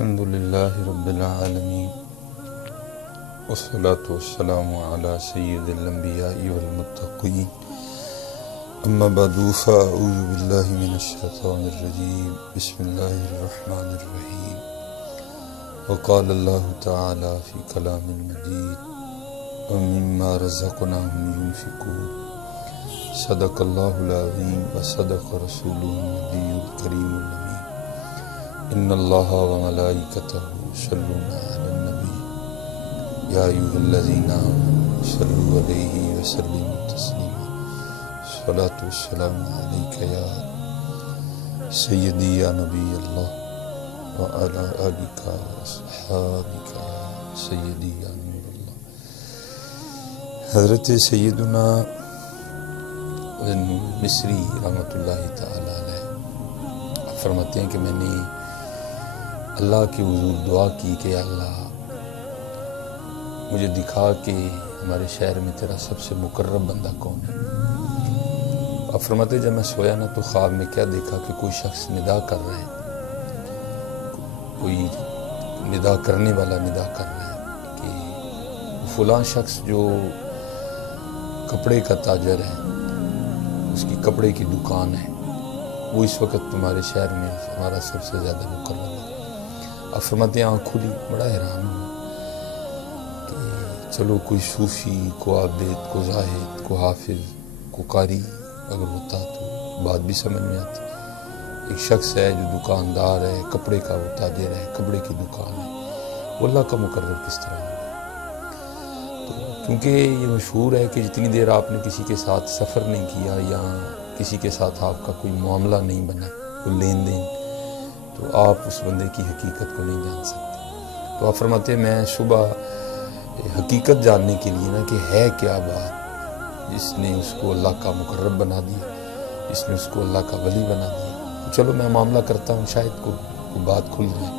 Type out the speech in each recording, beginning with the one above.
الحمد للہ رب العالمین والصلاة والسلام علی سید الانبیاء والمتقین اما بعد فاعوذ باللہ من الشیطان الرجیم بسم اللہ الرحمن الرحیم وقال اللہ تعالی فی کلام المجید ومما رزقناہم ينفقون صدق اللہ العظیم وصدق رسولہ النبی الکریم الامین ان اللہ وملائکتہ یصلون علی النبی یا ایھا الذین آمنوا صلوا علیہ وسلموا تسلیما الصلاۃ والسلام علیک یا سیدی یا نبی اللہ وعلی آلک واصحابک یا سیدی یا نور اللہ۔ حضرت سیدنا مصری رحمۃ اللہ تعالی علیہ فرماتے ہیں کہ میں نے اللہ کے حضور دعا کی کہ اللہ مجھے دکھا کہ ہمارے شہر میں تیرا سب سے مقرب بندہ کون ہے۔ اب فرماتے جب میں سویا نا تو خواب میں کیا دیکھا کہ کوئی شخص ندا کر رہا ہے، کوئی ندا کرنے والا ندا کر رہا ہے کہ فلاں شخص جو کپڑے کا تاجر ہے، اس کی کپڑے کی دکان ہے، وہ اس وقت تمہارے شہر میں ہمارا سب سے زیادہ مقرب ہے۔ اب فرماتے ہیں آنکھ کھلی، بڑا حیران ہوا کہ چلو کوئی صوفی، کو عابد، کو زاہد، کو حافظ، کو قاری اگر ہوتا تو بات بھی سمجھ میں آتی۔ ایک شخص ہے جو دکاندار ہے، کپڑے کا وہ تاجر ہے، کپڑے کی دکان ہے، وہ اللہ کا مقرب کس طرح ہوگا؟ تو کیونکہ یہ مشہور ہے کہ جتنی دیر آپ نے کسی کے ساتھ سفر نہیں کیا یا کسی کے ساتھ آپ کا کوئی معاملہ نہیں بنا، کوئی لین دین، تو آپ اس بندے کی حقیقت کو نہیں جان سکتے۔ تو آپ فرماتے ہیں میں صبح حقیقت جاننے کے لیے نا کہ ہے کیا بات جس نے اس کو اللہ کا مقرب بنا دیا، جس نے اس کو اللہ کا ولی بنا دیا، تو چلو میں معاملہ کرتا ہوں، شاید کوئی بات کھل جائے۔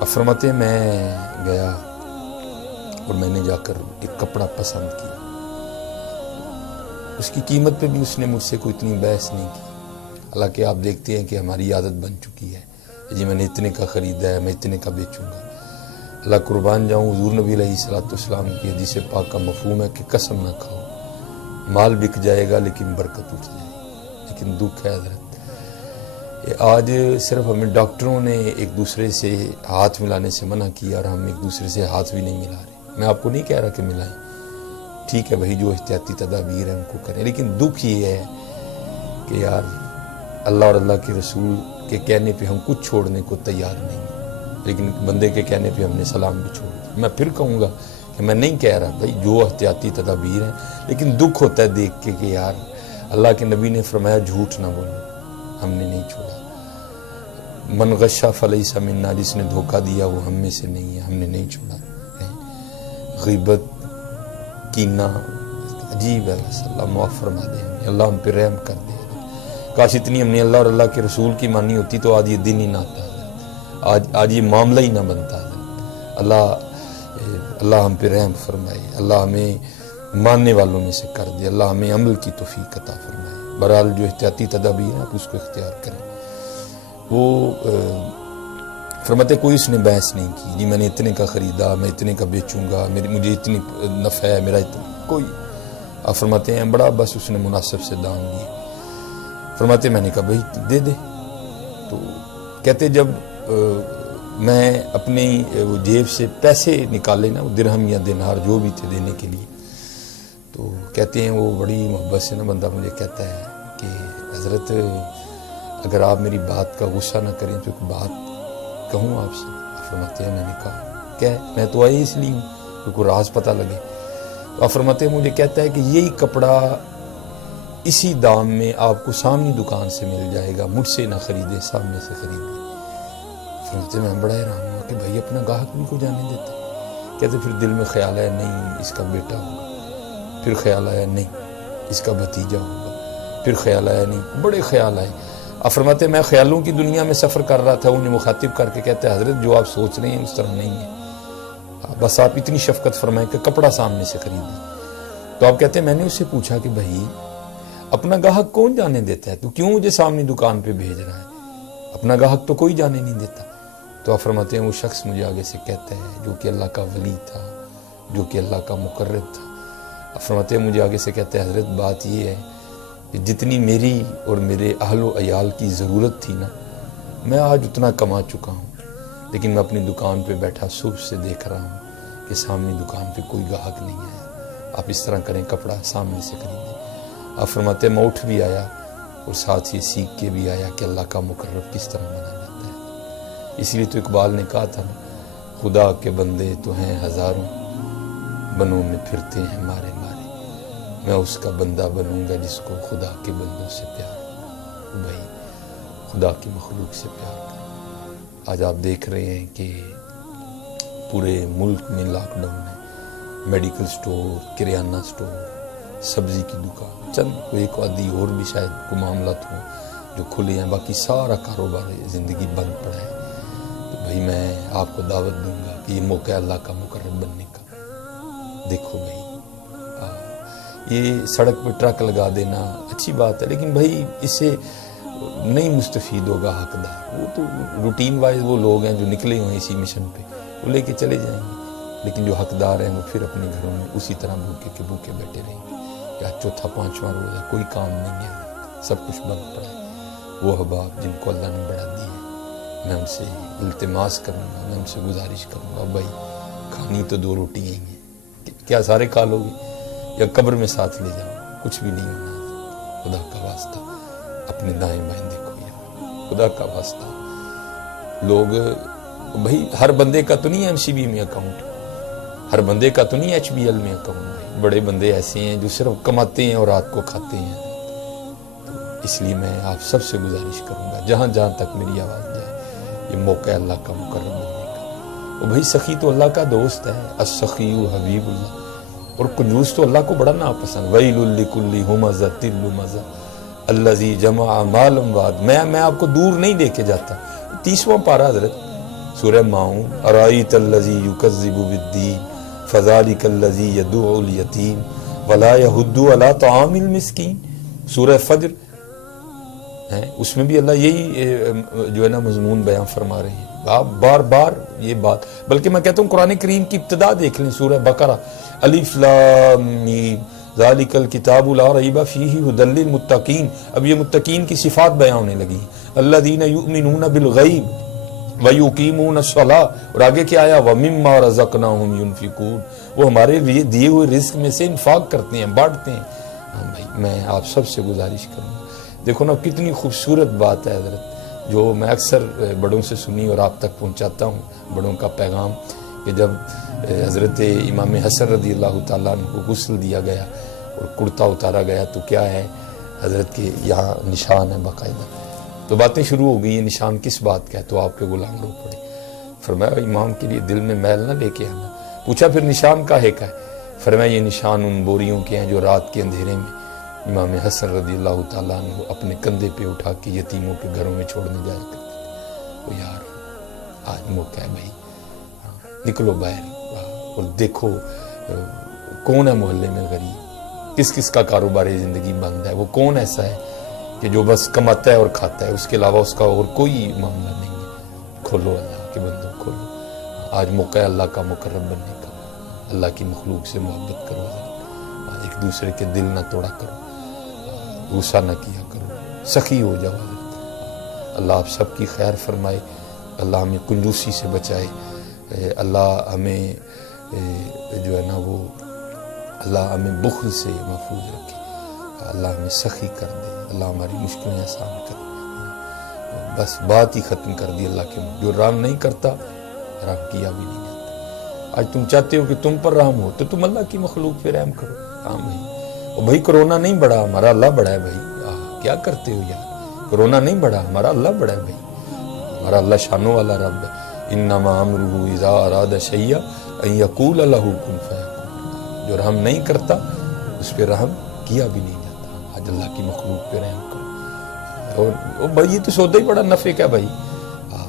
آپ فرماتے ہیں میں گیا اور میں نے جا کر ایک کپڑا پسند کیا، اس کی قیمت پہ بھی اس نے مجھ سے کوئی اتنی بحث نہیں کی، حالانکہ آپ دیکھتے ہیں کہ ہماری عادت بن چکی ہے جی میں نے اتنے کا خریدا ہے، میں اتنے کا بیچوں گا۔ اللہ قربان جاؤں، حضور نبی علیہ السلام کی حدیث پاک کا مفہوم ہے کہ قسم نہ کھاؤ، مال بک جائے گا لیکن برکت اٹھ جائے گی۔ لیکن دکھ ہے حضرت، آج صرف ہمیں ڈاکٹروں نے ایک دوسرے سے ہاتھ ملانے سے منع کیا اور ہم ایک دوسرے سے ہاتھ بھی نہیں ملا رہے۔ میں آپ کو نہیں کہہ رہا کہ ملائیں، ٹھیک ہے بھائی، جو احتیاطی تدابیر ہیں ان کو کریں، لیکن دکھ یہ ہے کہ یار اللہ اور اللہ کے رسول کے کہنے پہ ہم کچھ چھوڑنے کو تیار نہیں ہیں، لیکن بندے کے کہنے پہ ہم نے سلام بھی چھوڑ دیا۔ میں پھر کہوں گا کہ میں نہیں کہہ رہا بھائی جو احتیاطی تدابیر ہیں، لیکن دکھ ہوتا ہے دیکھ کے کہ یار اللہ کے نبی نے فرمایا جھوٹ نہ بولو، ہم نے نہیں چھوڑا۔ من غشا فلیس منا، جس نے دھوکہ دیا وہ ہم میں سے نہیں ہے، ہم نے نہیں چھوڑا۔ غیبت، کینہ، عجیب ہے، اللہ معاف فرما دے ہمیں، اللہ ہم پہ رحم کر دے۔ کاش اتنی ہم نے اللہ اور اللہ کے رسول کی مانی ہوتی تو آج یہ دن ہی نہ آتا، آج یہ معاملہ ہی نہ بنتا۔ اللہ ہم پہ رحم فرمائے، اللہ ہمیں ماننے والوں میں سے کر دے، اللہ ہمیں عمل کی توفیق عطا فرمائے۔ بہرحال جو احتیاطی تدابیر ہیں آپ اس کو اختیار کریں۔ وہ فرماتے کوئی اس نے بحث نہیں کی جی میں نے اتنے کا خریدا، میں اتنے کا بیچوں گا، مجھے اتنی نفع ہے، میرا اتنا کوئی۔ آپ فرماتے ہیں بڑا بس اس نے مناسب سے دام لیے۔ فرماتے میں نے کہا بھائی دے دے، تو کہتے جب میں اپنی جیب سے پیسے نکالے نا، درہم یا دینار جو بھی تھے دینے کے لیے، تو کہتے ہیں وہ بڑی محبت سے نا بندہ مجھے کہتا ہے کہ حضرت اگر آپ میری بات کا غصہ نہ کریں تو ایک بات کہوں آپ سے۔ فرماتے ہیں میں نے کہا کیا ہے؟ میں تو آئی اس لیے ہوں کہ کوئی راز پتہ لگے۔ تو آپ فرماتے ہیں مجھے کہتا ہے کہ یہی کپڑا اسی دام میں آپ کو سامنے دکان سے مل جائے گا، مجھ سے نہ خریدے، سامنے سے خرید لیں۔ فرماتے میں بڑا حیران ہوا کہ بھائی اپنا گاہک بھی کو جانے دیتے۔ کہتے پھر دل میں خیال آیا نہیں اس کا بیٹا ہوگا، پھر خیال آیا نہیں اس کا بھتیجا ہوگا، پھر خیال آیا نہیں، بڑے خیال آئے۔ آپ فرماتے میں خیالوں کی دنیا میں سفر کر رہا تھا، انہیں مخاطب کر کے کہتے حضرت جو آپ سوچ رہے ہیں اس طرح نہیں ہے، بس آپ اتنی شفقت فرمائیں کہ کپڑا سامنے سے خریدیں۔ تو آپ کہتے ہیں میں نے اس سے پوچھا کہ بھائی اپنا گاہک کون جانے دیتا ہے، تو کیوں مجھے سامنے دکان پہ بھیج رہا ہے؟ اپنا گاہک تو کوئی جانے نہیں دیتا۔ تو آپ فرماتے ہیں وہ شخص مجھے آگے سے کہتا ہے جو کہ اللہ کا ولی تھا، جو کہ اللہ کا مقرب تھا، آپ فرماتے ہیں مجھے آگے سے کہتا ہے حضرت بات یہ ہے کہ جتنی میری اور میرے اہل و عیال کی ضرورت تھی نا، میں آج اتنا کما چکا ہوں، لیکن میں اپنی دکان پہ بیٹھا صبح سے دیکھ رہا ہوں کہ سامنے دکان پہ کوئی گاہک نہیں آیا، آپ اس طرح کریں کپڑا سامنے سے خریدیں۔ آپ فرماتے ہیں میں اٹھ بھی آیا اور ساتھ یہ سیکھ کے بھی آیا کہ اللہ کا مقرب کس طرح مانا جاتا ہے۔ اس لیے تو اقبال نے کہا تھا نا، خدا کے بندے تو ہیں ہزاروں، بنوں میں پھرتے ہیں مارے مارے، میں اس کا بندہ بنوں گا جس کو خدا کے بندوں سے پیار ہو۔ بھائی خدا کی مخلوق سے پیار کریں۔ آج آپ دیکھ رہے ہیں کہ پورے ملک میں لاک ڈاؤن ہے، میڈیکل سٹور، کریانہ سٹور، سبزی کی دکان، چند کوئی ایک آدھی اور بھی شاید کوئی معاملات ہوں جو کھلے ہیں، باقی سارا کاروبار زندگی بند پڑا ہے۔ تو بھائی میں آپ کو دعوت دوں گا کہ یہ موقع اللہ کا مقرب بننے کا۔ دیکھو بھائی یہ سڑک پہ ٹرک لگا دینا اچھی بات ہے، لیکن بھائی اس سے نہیں مستفید ہوگا حقدار، وہ تو روٹین وائز وہ لوگ ہیں جو نکلے ہوئے ہیں اسی مشن پہ، وہ لے کے چلے جائیں گے، لیکن جو حقدار ہیں وہ پھر اپنے گھروں میں اسی طرح بھوکے کے بھوکے بیٹھے رہیں گے۔ یا چوتھا پانچواں روز ہے، کوئی کام نہیں ہے، سب کچھ بند پڑا ہے۔ وہ احباب جن کو اللہ نے بڑھا دی ہے، میں ان سے التماس کروں گا، میں ان سے گزارش کروں گا، بھائی کھانی تو 2 روٹیاں ہی ہیں، کیا سارے کھا لو گے یا قبر میں ساتھ لے جاؤ، کچھ بھی نہیں ہونا۔ خدا کا واسطہ اپنے دائیں بائیں دیکھو یار، خدا کا واسطہ۔ لوگ بھائی ہر بندے کا تو نہیں ایم سی بی میں اکاؤنٹ، ہر بندے کا تو نہیں ایچ بی ایل میں اکاؤنٹ، بھائی بڑے بندے ایسے ہیں جو صرف کماتے ہیں اور رات کو کھاتے ہیں۔ تو اس لیے میں آپ سب سے گزارش کروں گا جہاں جہاں تک میری آواز جائے، یہ موقع اللہ کا مقرب بننے کا۔ اور بھائی سخی تو اللہ کا دوست ہے، السخی حبیب اللہ، اور کنجوس تو اللہ کو بڑا ناپسند۔ ویل لکل ہمزۃ لمزہ الذی جمع مالا وعد۔ میں آپ کو دور نہیں لے کے جاتا۔ 30واں پارہ حضرت سورہ ماؤن، ارائیت الذی یکذب بالدین فذلک الذی یدعو الیتیم ولا یحض علی طعام المسکین، سورہ فجر ہے، اس میں بھی اللہ یہی جو ہے نا مضمون بیان فرما رہے ہیں۔ آپ بار بار یہ بات، بلکہ میں کہتا ہوں قرآن کریم کی ابتدا دیکھ لیں، سورہ بقرہ، الف لام میم ذالک الکتاب لا ریب فیہ ھدی للمتقین۔ اب یہ متقین کی صفات بیان ہونے لگی، الذین یؤمنون بالغیب ویقیمون الصلاۃ، اور آگے کیا آیا، ومما رزقناہم ینفقون، وہ ہمارے لیے دیے ہوئے رزق میں سے انفاق کرتے ہیں، بانٹتے ہیں۔ ہاں بھائی میں آپ سب سے گزارش کروں گا، دیکھو نا کتنی خوبصورت بات ہے حضرت، جو میں اکثر بڑوں سے سنی اور آپ تک پہنچاتا ہوں، بڑوں کا پیغام، کہ جب حضرت امام حسن رضی اللہ تعالیٰ عنہ کو غسل دیا گیا اور کرتا اتارا گیا تو کیا ہے حضرت کے یہاں نشان ہے باقاعدہ، تو باتیں شروع ہو گئی، یہ نشان کس بات کا ہے؟ تو آپ کے غلام رو پڑے۔ فرمایا امام کے لیے دل میں میل نہ لے کے آنا۔ پوچھا پھر نشان کاہے کا ہے؟ فرمایا یہ نشان ان بوریوں کے ہیں جو رات کے اندھیرے میں امام حسن رضی اللہ تعالیٰ عنہ اپنے کندھے پہ اٹھا کے یتیموں کے گھروں میں چھوڑنے جایا کرتے تھے۔ تو یار آج موقع ہے بھائی، نکلو باہر اور دیکھو کون ہے محلے میں غریب، کس کس کا کاروبار زندگی بند ہے، وہ کون ایسا ہے کہ جو بس کماتا ہے اور کھاتا ہے، اس کے علاوہ اس کا اور کوئی معاملہ نہیں ہے۔ کھولو اللہ کے بندوں، کھولو، آج موقع ہے اللہ کا مقرب بننے کا۔ اللہ کی مخلوق سے محبت کرو، آج ایک دوسرے کے دل نہ توڑا کرو، غصہ نہ کیا کرو، سخی ہو جاؤ۔ اللہ آپ سب کی خیر فرمائے، اللہ ہمیں کنجوسی سے بچائے، اللہ ہمیں جو ہے نا وہ اللہ ہمیں بخل سے محفوظ رکھے، اللہ ہمیں سخی کر دے، اللہ ہماری مشکلیں آسان کرے۔ بس بات ہی ختم کر دی اللہ کے، جو رحم نہیں کرتا رحم کیا بھی نہیں جاتا۔ آج تم چاہتے ہو کہ تم پر رحم ہو تو تم اللہ کی مخلوق پہ رحم کرو۔ رحم نہیں، اور بھائی کرونا نہیں بڑھا، ہمارا اللہ بڑا ہے بھائی، کیا کرتے ہو یار؟ کرونا نہیں بڑھا، ہمارا اللہ بڑا ہے بھائی، ہمارا اللہ شانوں والا رب ہے۔ انما امرہ اذا اراد شیئا ان یقول لہ کن فیکون، جو رحم نہیں کرتا اس پہ رحم کیا بھی نہیں جاتا۔ آج اللہ کی مخلوق پہ رحم کرو، اور بھائی یہ تو سودا ہی بڑا نفع کا بھائی،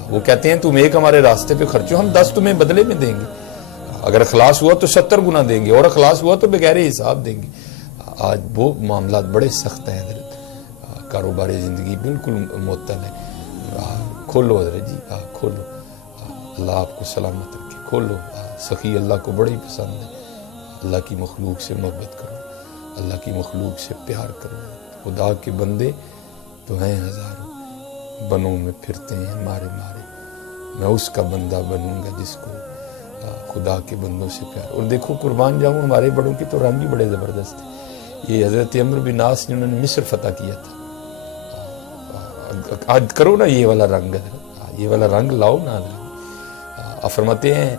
وہ کہتے ہیں تم ایک ہمارے راستے پہ خرچو، ہم 10 تمہیں بدلے میں دیں گے، اگر اخلاص ہوا تو 70 گنا دیں گے، اور اخلاص ہوا تو بغیر حساب دیں گے۔ آج وہ معاملات بڑے سخت ہیں حضرت، کاروبار زندگی بالکل معطل ہے۔ کھولو حضرت جی، کھولو، اللہ آپ کو سلامت رکھے. کھولو. سخی اللہ کو بڑے ہی پسند ہے. اللہ کی مخلوق سے محبت کرو, اللہ کی مخلوق سے پیار کرو. خدا کے بندے تو ہیں ہزاروں, بنوں میں پھرتے ہیں مارے مارے. میں اس کا بندہ بنوں گا جس کو خدا کے بندوں سے پیار. اور دیکھو قربان جاؤں, ہمارے بڑوں کے تو رنگ ہی بڑے زبردست ہیں. یہ حضرت عمرو بن عاص نے, انہوں نے مصر فتح کیا تھا. آج کرو نا یہ والا رنگ, یہ والا رنگ لاؤ نا. آپ فرماتے ہیں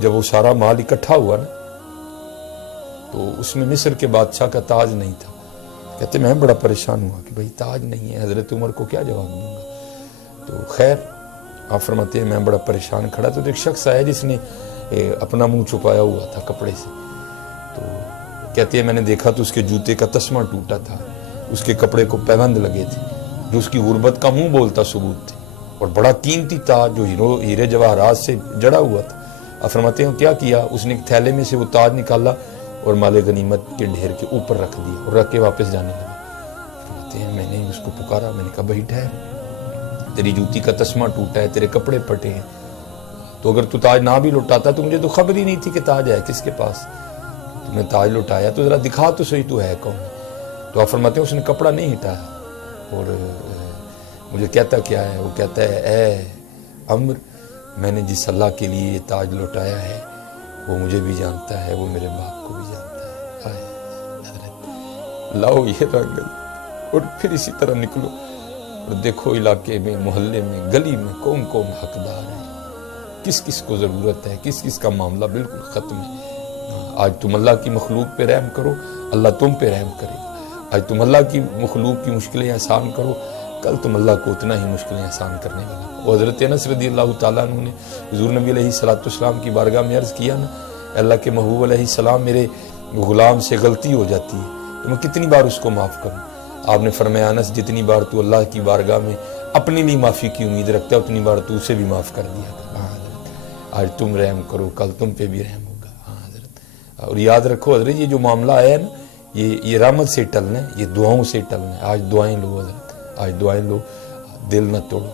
جب وہ سارا مال اکٹھا ہوا نا تو اس میں مصر کے بادشاہ کا تاج نہیں تھا. کہتے میں بڑا پریشان ہوا کہ بھئی تاج نہیں ہے, حضرت عمر کو کیا جواب دوں گا. تو خیر آپ فرماتے ہیں میں بڑا پریشان کھڑا, تو ایک شخص آیا جس نے اپنا منہ چھپایا ہوا تھا کپڑے سے. تو کہتے ہیں میں نے دیکھا تو اس کے جوتے کا تسمہ ٹوٹا تھا, اس کے کپڑے کو پیوند لگے تھے جو اس کی غربت کا منہ بولتا ثبوت تھے, اور بڑا قیمتی تاج جو ہیرے جواہرات سے جڑا ہوا تھا. آپ فرماتے ہیں کیا کیا, اس نے ایک تھیلے میں سے وہ تاج نکالا اور مال غنیمت کے ڈھیر کے اوپر رکھ دیا اور رکھ کے واپس جانے لگا. فرماتے ہیں میں نے اس کو پکارا, میں نے کہا بھائی ٹھہر, تیری جوتی کا تسمہ ٹوٹا ہے, تیرے کپڑے پھٹے ہیں, تو اگر تو تاج نہ بھی لوٹاتا تو مجھے تو خبر ہی نہیں تھی کہ تاج ہے کس کے پاس. تو میں تاج لوٹایا تو ذرا دکھا تو صحیح تو ہے کون. تو آپ فرماتے ہیں اس نے کپڑا نہیں ہٹایا اور مجھے کہتا کیا ہے, وہ کہتا ہے اے عمر, میں نے جس اللہ کے لیے یہ تاج لوٹایا ہے وہ مجھے بھی جانتا ہے, وہ میرے باپ کو بھی جانتا ہے. حضرت لاؤ یہ رنگ اور پھر اسی طرح نکلو اور دیکھو علاقے میں, محلے میں, گلی میں کون کون حقدار ہے, کس کس کو ضرورت ہے, کس کس کا معاملہ بالکل ختم ہے. آج تم اللہ کی مخلوق پہ رحم کرو, اللہ تم پہ رحم کرے گا. آج تم اللہ کی مخلوق کی مشکلیں آسان کرو, کل تم اللہ کو اتنا ہی مشکلیں آسان کرنے والا. وہ حضرت انس رضی اللہ تعالیٰ عنہ نے حضور نبی علیہ السلام کی بارگاہ میں عرض کیا نا, اللہ کے محبوب علیہ السلام میرے غلام سے غلطی ہو جاتی ہے تو میں کتنی بار اس کو معاف کروں. آپ نے فرمایا انس جتنی بار تو اللہ کی بارگاہ میں اپنے لیے معافی کی امید رکھتا ہے اتنی بار تو اسے بھی معاف کر دیا کر. ہاں حضرت آج تم رحم کرو, کل تم پہ بھی رحم ہوگا. ہاں حضرت, اور یاد رکھو حضرت یہ جو معاملہ آیا ہے نا یہ رحمت سے ٹلنا ہے, یہ دعاؤں سے ٹلنا ہے. آج دعائیں لو حضرت, آج دعائیں لو, دل نہ توڑو.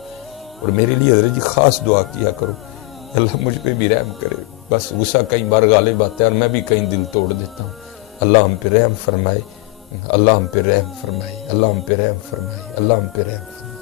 اور میرے لیے حضرت جی خاص دعا کیا کرو, اللہ مجھ پہ بھی رحم کرے. بس غصہ کئی بار غالب آتا ہے اور میں بھی کہیں دل توڑ دیتا ہوں. اللہ ہم پہ رحم فرمائے, اللہ ہم پہ رحم فرمائے, اللہ ہم پہ رحم فرمائے, اللہ ہم پہ رحم فرمائے.